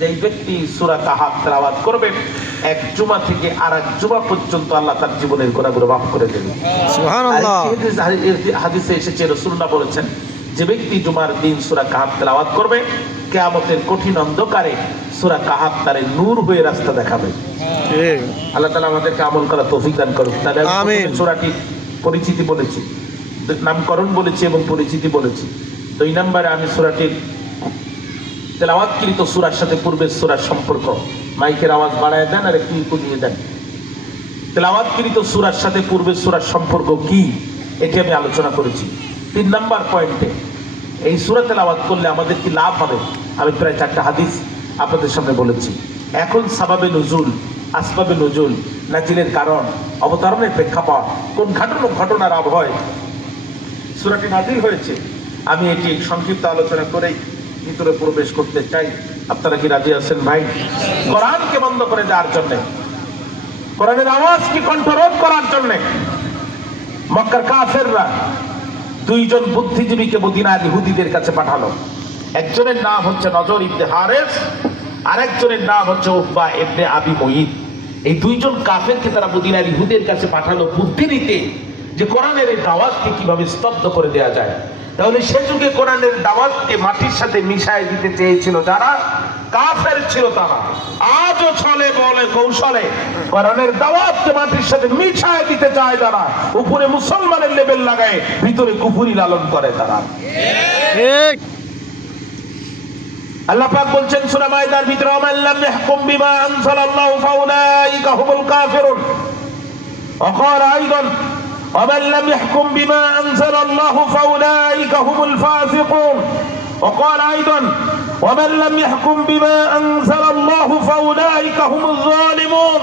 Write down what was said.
যেই ব্যক্তি সূরা কাহাফ তেলাওয়াত করবে এক জুমা থেকে আরেক জুমা পর্যন্ত আল্লাহ তার জীবনের গুনাহগুলো মাফ করে দেবেন। সুবহানাল্লাহ। হাদিসে এসেছে রাসূলুল্লাহ বলেছেন, যে ব্যক্তি জুমার দিন সূরা কাহাফ তেলাওয়াত করবে কিয়ামতের কঠিন অন্ধকারে সূরা কাহাফ তারে নূর হয়ে রাস্তা দেখাবে। আল্লাহ তাআলা আমাদেরকে আমল করার তৌফিক দান করুন। তাহলে আমিন। সূরাটি পরিচিতি বলেছি, নামকরণ বলেছি এবং পরিচিতি বলেছি। 2 নম্বরে আমি সূরাটির তেলাওয়াতকৃত সূরার সাথে পূর্বের সূরার সম্পর্ক, মাইকের আওয়াজ বাড়ায় দেন আর একটু কমিয়ে দেন। তেলাওয়াতকৃত সূরার সাথে পূর্বের সূরার সম্পর্ক কি, এটি আমি আলোচনা করেছি। 3 নম্বর পয়েন্টে এই সূরা তেলাওয়াত করলে আমাদের কি লাভ হবে, আমি প্রায় 4টা হাদিস আপনাদের সামনে বলেছি। এখন সাবাবে নুজুল, আসবাবে নুজুল, নাজিলের কারণ, অবতরণের প্রেক্ষাপট, কোন ঘটনার আবহাওয়ায় সূরাটি নাজিল হয়েছে, আমি এটি সংক্ষিপ্ত আলোচনা করেই ভিতরে প্রবেশ করতে চাই। আপনারা কি রাজি আছেন ভাই? কোরআনকে বন্ধ করে দেওয়ার জন্য, কোরআনের আওয়াজকে কণ্ঠরোধ করার জন্য মক্কার কাফেররা 2 জন বুদ্ধিজীবীকে মদিনার ইহুদিদের কাছে পাঠালো। একজনের নাম হচ্ছে নজর ইবনে হারেস, আরেকজনের নাম হচ্ছে উকবা ইবনে আবি মুঈত। এই 2 জন কাফেরকে তারা মদিনার ইহুদিদের কাছে পাঠালো বুদ্ধি দিতে, যে কোরআনের এই দাওয়াতকে কিভাবে স্তব্ধ করে দেওয়া যায়। তাহলে সে যুগে কোরআনের দাওয়াতকে মাটির সাথে মিশায় দিতে চেয়েছিল যারা কাফের ছিল তারা, আজও ছলে বলে কৌশলে কোরআনের দাওয়াতকে মাটির সাথে মিশায় দিতে চায় যারা, উপরে মুসলমানের লেবেল লাগায় ভিতরে কুফরি লালন করে তারা। ঠিক। আল্লাহ পাক বলছেন সূরা মাইদার ভিতরে, ওয়া মান লাম ইয়াহকুম বিমা আনজালাল্লাহু ফাউলাইকা হুমুল কাফিরুন। ওয়া ক্বালা আইদান ওয়া মান লাম ইয়াহকুম বিমা আনজালাল্লাহু ফাউলাইকা হুমুল ফাসিকুন। ওয়া ক্বালা আইদান ওয়া মান লাম ইয়াহকুম বিমা আনজালাল্লাহু ফাউলাইকা হুমুজ জালিমুন।